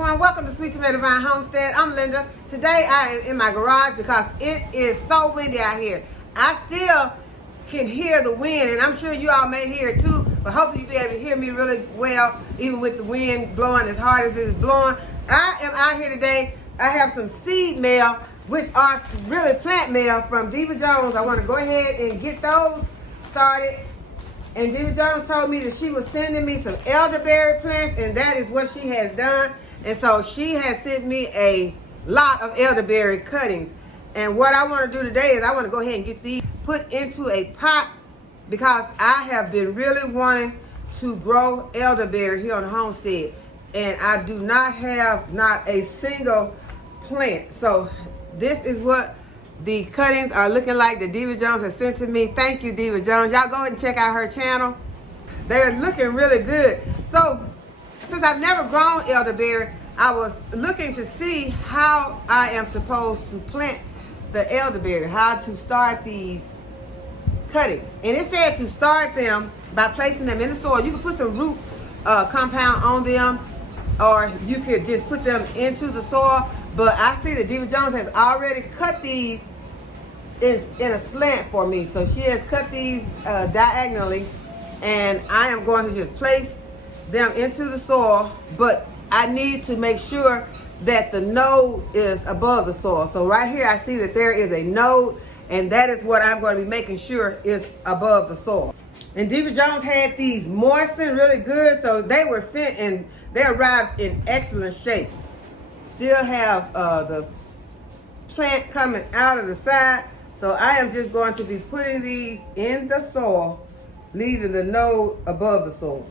everyone, welcome to Sweet Tomato Vine Homestead. I'm Linda. Today I am in my garage because it is so windy out here. I still can hear the wind, and I'm sure you all may hear it too, but hopefully you'll be able to hear me really well, even with the wind blowing as hard as it is blowing. I am out here today. I have some seed mail, which are really plant mail from Diva Jones. I want to go ahead and get those started. And Diva Jones told me that she was sending me some elderberry plants, and that is what she has done. And so she has sent me a lot of elderberry cuttings. And what I want to do today is I want to go ahead and get these put into a pot because I have been really wanting to grow elderberry here on the homestead. And I do not have not a single plant. So this is what the cuttings are looking like that Diva Jones has sent to me. Thank you, Diva Jones. Y'all go ahead and check out her channel. They're looking really good. So, since I've never grown elderberry, I was looking to see how I am supposed to plant the elderberry, how to start these cuttings. And it said to start them by placing them in the soil. You can put some root compound on them, or you could just put them into the soil. But I see that Diva Jones has already cut these in a slant for me. So she has cut these diagonally, and I am going to just place them into the soil, but I need to make sure that the node is above the soil. So right here I see that there is a node, and that is what I'm going to be making sure is above the soil. And Diva Jones had these moistened really good, so they were sent and they arrived in excellent shape. Still have the plant coming out of the side. So I am just going to be putting these in the soil, leaving the node above the soil.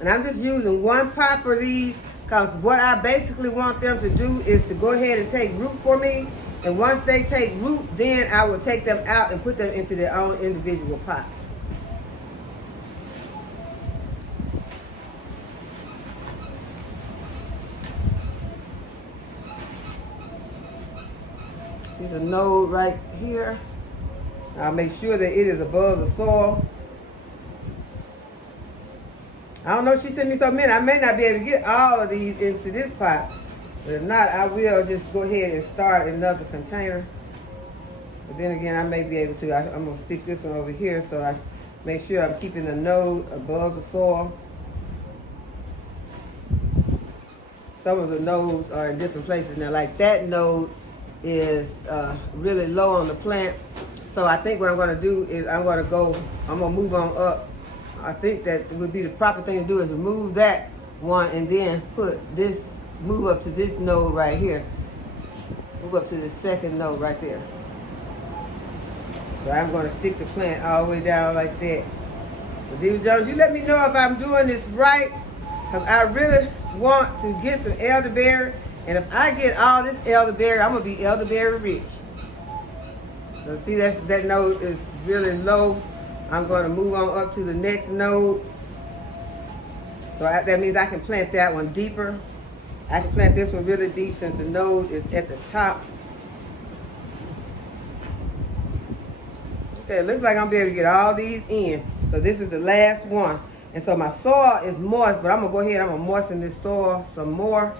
And I'm just using one pot for these because what I basically want them to do is to go ahead and take root for me. And once they take root, then I will take them out and put them into their own individual pots. There's a node right here. I'll make sure that it is above the soil. I don't know if she sent me so many. I may not be able to get all of these into this pot. But if not, I will just go ahead and start another container. But then again, I may be able to. I'm going to stick this one over here so I make sure I'm keeping the node above the soil. Some of the nodes are in different places. Now, like that node is really low on the plant. So I think what I'm going to do is I'm going to move on up. I think that would be the proper thing to do is remove that one and then move up to this node right here. Move up to the second node right there. So I'm going to stick the plant all the way down like that. So Diva Jones, you let me know if I'm doing this right, because I really want to get some elderberry. And if I get all this elderberry, I'm going to be elderberry rich. So see, that node is really low. I'm going to move on up to the next node. So that means I can plant that one deeper. I can plant this one really deep since the node is at the top. Okay, it looks like I'm going to be able to get all these in. So this is the last one. And so my soil is moist, but I'm going to go ahead and I'm going to moisten this soil some more.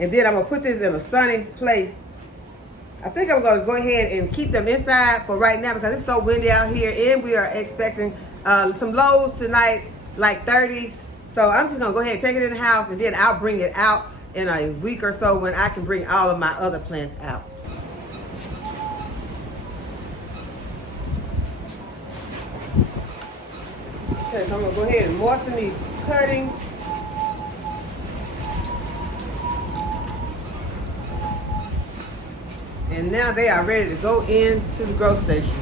And then I'm going to put this in a sunny place. I think I'm going to go ahead and keep them inside for right now because it's so windy out here. And we are expecting some lows tonight, like 30s. So I'm just going to go ahead and take it in the house. And then I'll bring it out in a week or so when I can bring all of my other plants out. Okay, so I'm going to go ahead and moisten these cuttings. And now they are ready to go into the grow station.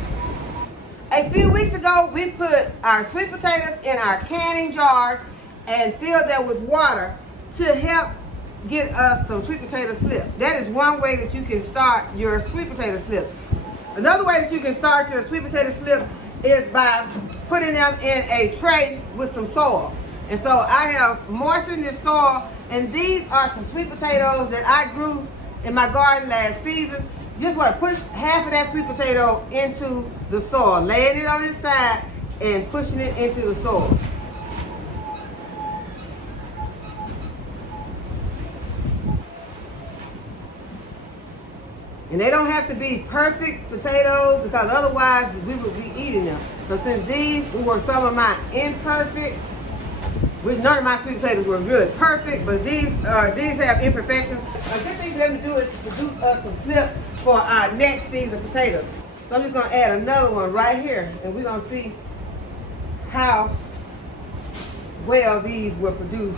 A few weeks ago, we put our sweet potatoes in our canning jars and filled them with water to help get us some sweet potato slip. That is one way that you can start your sweet potato slip. Another way that you can start your sweet potato slip is by putting them in a tray with some soil. And so I have moistened this soil, and these are some sweet potatoes that I grew in my garden last season. Just want to push half of that sweet potato into the soil, laying it on its side and pushing it into the soil. And they don't have to be perfect potatoes because otherwise we would be eating them. So since these were some of my imperfect, which none of my sweet potatoes were really perfect, but these have imperfections. A good thing for them to do is to produce us some slip for our next season potatoes. So I'm just gonna add another one right here, and we're gonna see how well these will produce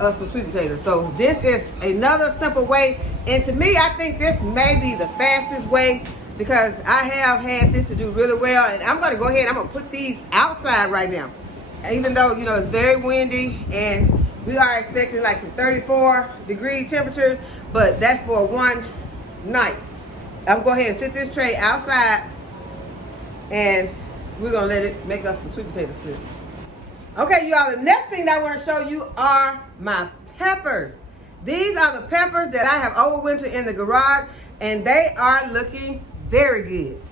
us some sweet potatoes. So this is another simple way, and to me, I think this may be the fastest way because I have had this to do really well. And I'm gonna go ahead, I'm gonna put these outside right now. Even though, you know, it's very windy and we are expecting like some 34-degree temperature, but that's for one night. I'm gonna go ahead and sit this tray outside and we're gonna let it make us some sweet potato soup. Okay, y'all, the next thing that I wanna show you are my peppers. These are the peppers that I have overwintered in the garage, and they are looking very good.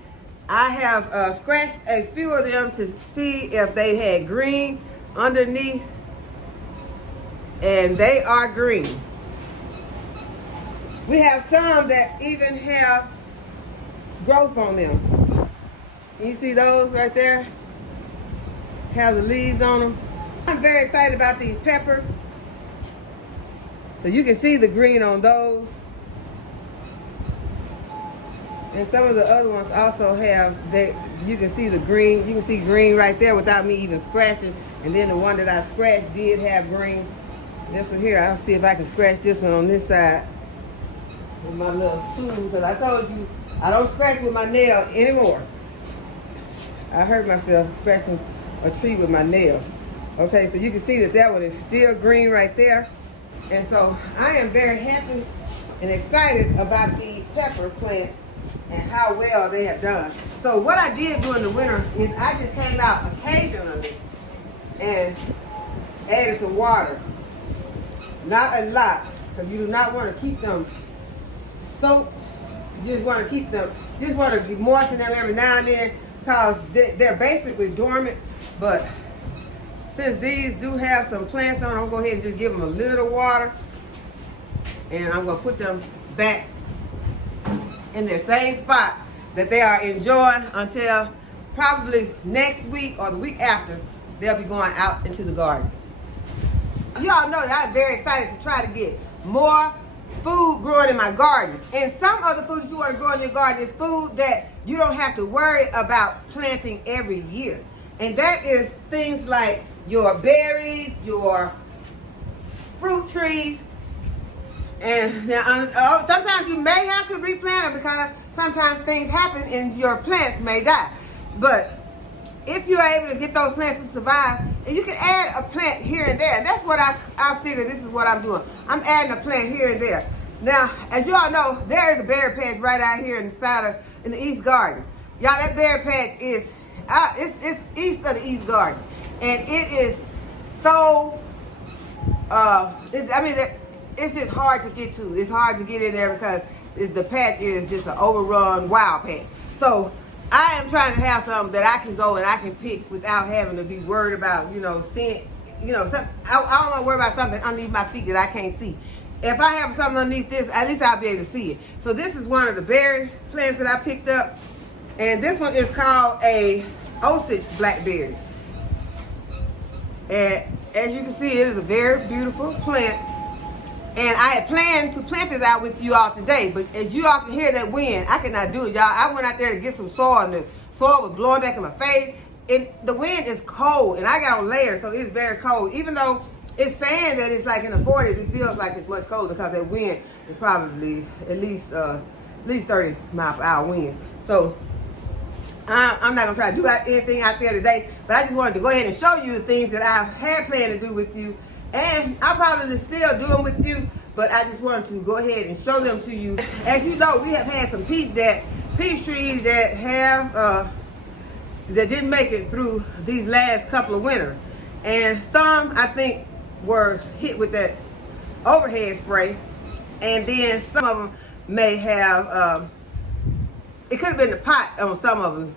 I have scratched a few of them to see if they had green underneath, and they are green. We have some that even have growth on them. You see those right there? Have the leaves on them. I'm very excited about these peppers. So you can see the green on those. And some of the other ones also have, you can see the green. You can see green right there without me even scratching. And then the one that I scratched did have green. This one here, I'll see if I can scratch this one on this side with my little tool. Because I told you, I don't scratch with my nail anymore. I hurt myself scratching a tree with my nail. Okay, so you can see that that one is still green right there. And so I am very happy and excited about these pepper plants and how well they have done. So what I did during the winter is I just came out occasionally and added some water. Not a lot, because you do not want to keep them soaked. You just want to keep them, you just want to moisten them every now and then because they're basically dormant. But since these do have some plants on, I'm going to go ahead and just give them a little water. And I'm going to put them back in their same spot that they are enjoying until probably next week or the week after they'll be going out into the garden. Y'all know that I'm very excited to try to get more food growing in my garden. And some of the food that you want to grow in your garden is food that you don't have to worry about planting every year. And that is things like your berries, your fruit trees. And now, sometimes you may have to replant them because sometimes things happen and your plants may die. But if you're able to get those plants to survive, and you can add a plant here and there. And that's what I figured this is what I'm doing. I'm adding a plant here and there. Now, as you all know, there is a berry patch right out here in the East Garden. Y'all, that berry patch is, it's east of the East Garden. And it is so, it's just hard to get to. It's hard to get in there because the patch is just an overrun wild patch. So I am trying to have something that I can go and I can pick without having to be worried about, seeing, I don't want to worry about something underneath my feet that I can't see. If I have something underneath this, at least I'll be able to see it. So this is one of the berry plants that I picked up. And this one is called a Osage blackberry. And as you can see, it is a very beautiful plant. And I had planned to plant this out with you all today, but as you all can hear that wind, I could not do it, y'all. I went out there to get some soil, and the soil was blowing back in my face. And the wind is cold, and I got on layers, so it's very cold. Even though it's saying that it's like in the 40s, it feels like it's much colder because that wind is probably at least 30 miles per hour wind. So I'm not gonna try to do anything out there today, but I just wanted to go ahead and show you the things that I had planned to do with you. And I'll probably still do them with you, but I just wanted to go ahead and show them to you. As you know, we have had some peach trees that have that didn't make it through these last couple of winters, and some I think were hit with that overhead spray, and then some of them may have. It could have been the pot on some of them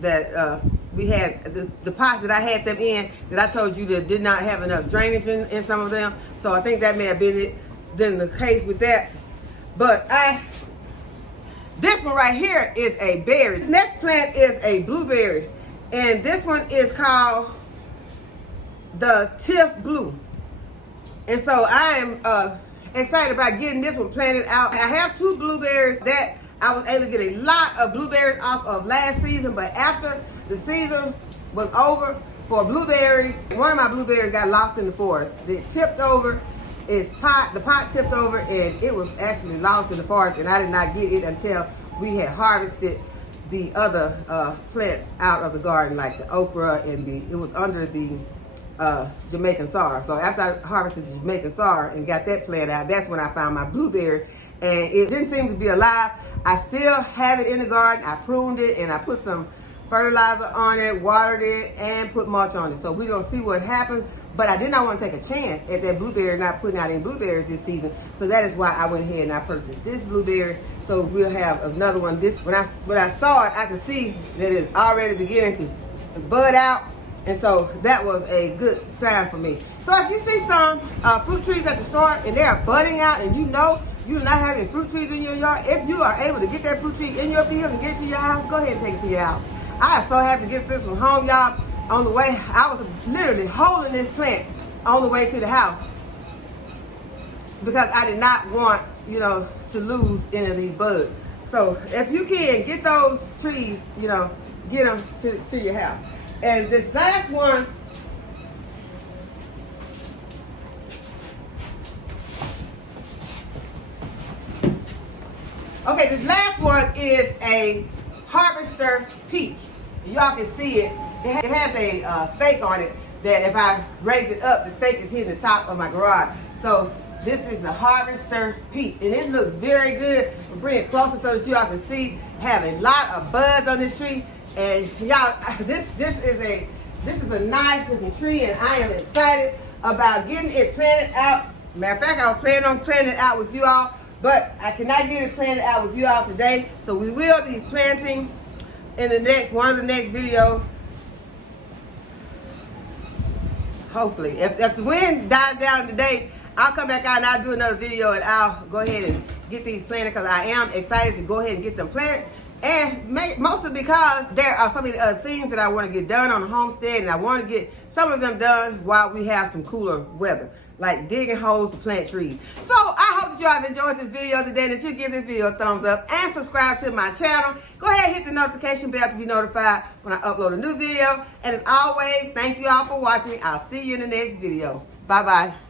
that we had, the pots that I had them in that I told you that did not have enough drainage in some of them. So I think that may have been the case with that. But I This one right here is a berry. This next plant is a blueberry. And this one is called the Tiff Blue. And so I am excited about getting this one planted out. I have 2 blueberries that I was able to get a lot of blueberries off of last season, but after the season was over for blueberries, one of my blueberries got lost in the forest. It tipped over, the pot tipped over, and it was actually lost in the forest, and I did not get it until we had harvested the other plants out of the garden, like the okra and it was under the Jamaican sorrel. So after I harvested the Jamaican sorrel and got that plant out, that's when I found my blueberry, and it didn't seem to be alive. I still have it in the garden. I pruned it and I put some fertilizer on it, watered it, and put mulch on it. So we're gonna see what happens. But I did not want to take a chance at that blueberry not putting out any blueberries this season. So that is why I went ahead and I purchased this blueberry. So we'll have another one. This when I saw it, I could see that it's already beginning to bud out. And so that was a good sign for me. So if you see some fruit trees at the store and they are budding out, and you know you do not have any fruit trees in your yard, if you are able to get that fruit tree in your field and get it to your house, go ahead and take it to your house. I am so happy to get this from home, y'all. On the way, I was literally holding this plant on the way to the house because I did not want, to lose any of these buds. So if you can get those trees, get them to your house. And this last one, okay, this last one is a harvester peach. Y'all can see it. It has a stake on it that if I raise it up, the stake is hitting the top of my garage. So this is a harvester peach, and it looks very good. We'll bring it closer so that y'all can see. Have a lot of buds on this tree, and y'all, this is a nice looking tree, and I am excited about getting it planted out. Matter of fact, I was planning on planting it out with you all, but I cannot get it planted out with you all today. So we will be planting in one of the next videos. Hopefully, if the wind dies down today, I'll come back out and I'll do another video, and I'll go ahead and get these planted because I am excited to go ahead and get them planted. And mostly because there are so many other things that I want to get done on the homestead, and I want to get some of them done while we have some cooler weather, like digging holes to plant trees. So I hope that y'all have enjoyed this video today, and that you give this video a thumbs up and subscribe to my channel. Go ahead and hit the notification bell to be notified when I upload a new video. And as always, thank you all for watching. I'll see you in the next video. Bye-bye.